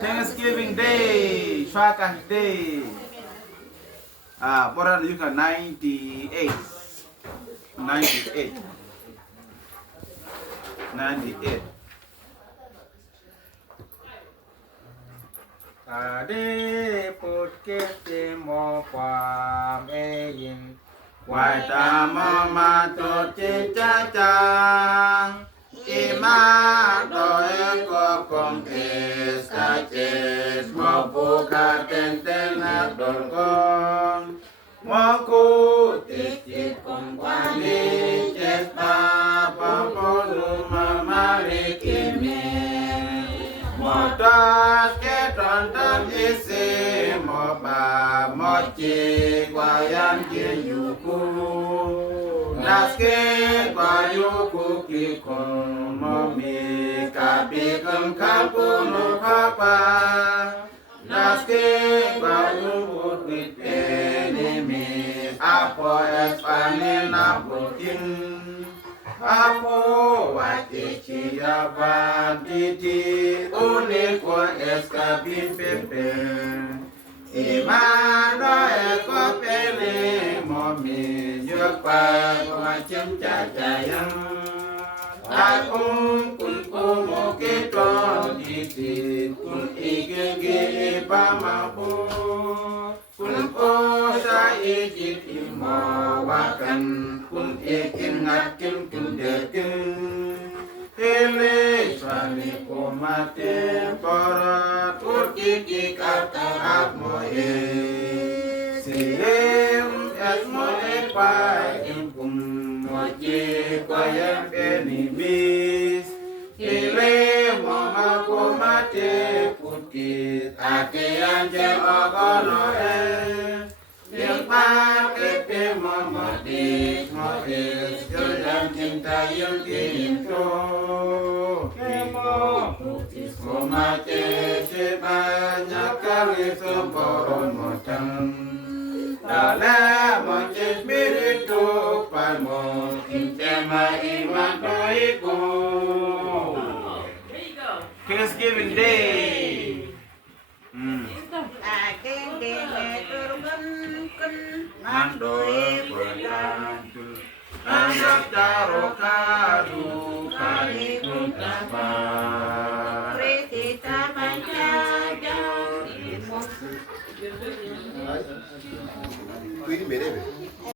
Thanksgiving Day, Shwakah Day. Boran yuka 98. 98. Ade put kete mo kwam eyin. Wai ta mo ma to chi cha chang. Ima do e ko kong es ka ches mo pu ka ten ten na don kong. Mo ku tit tit kong kwa ni ches pa pa po nu ma ma ri ki me. Mo ta ke ton tam isi mo ba mo chi kwa yan ki yu ku. Naske kwa yu ku ki kong mo mi ka pi kong ka pu no ka pa. Naske kwa yu ku ki ni mi apo es pa ni na pu kin. Apo wati chia banditi uni kwa escapin pepe. Imano eko pele momi yukpa kwa chimcha chayang. Akung kun kumo kiton iti kun igenge ipamapu. Kun kosa ijit imo wakan kun ikin ngakin kun dekin. Hele swami komate para turki ki kata akmoye. Sirem esmoe pai impum moji kwayam penibis. Hele mama komate putki ate anjel ogono yang pakai memodis modis dalam cinta yang cinta kemo putih mati sebanyak kali sempurna modang dalam modis miritu pamo cinta iman doiku. Thanksgiving Day. Andoi bergantu, anggap taruh kadu kali kuntapa. Kita baca jauh. Ini beda.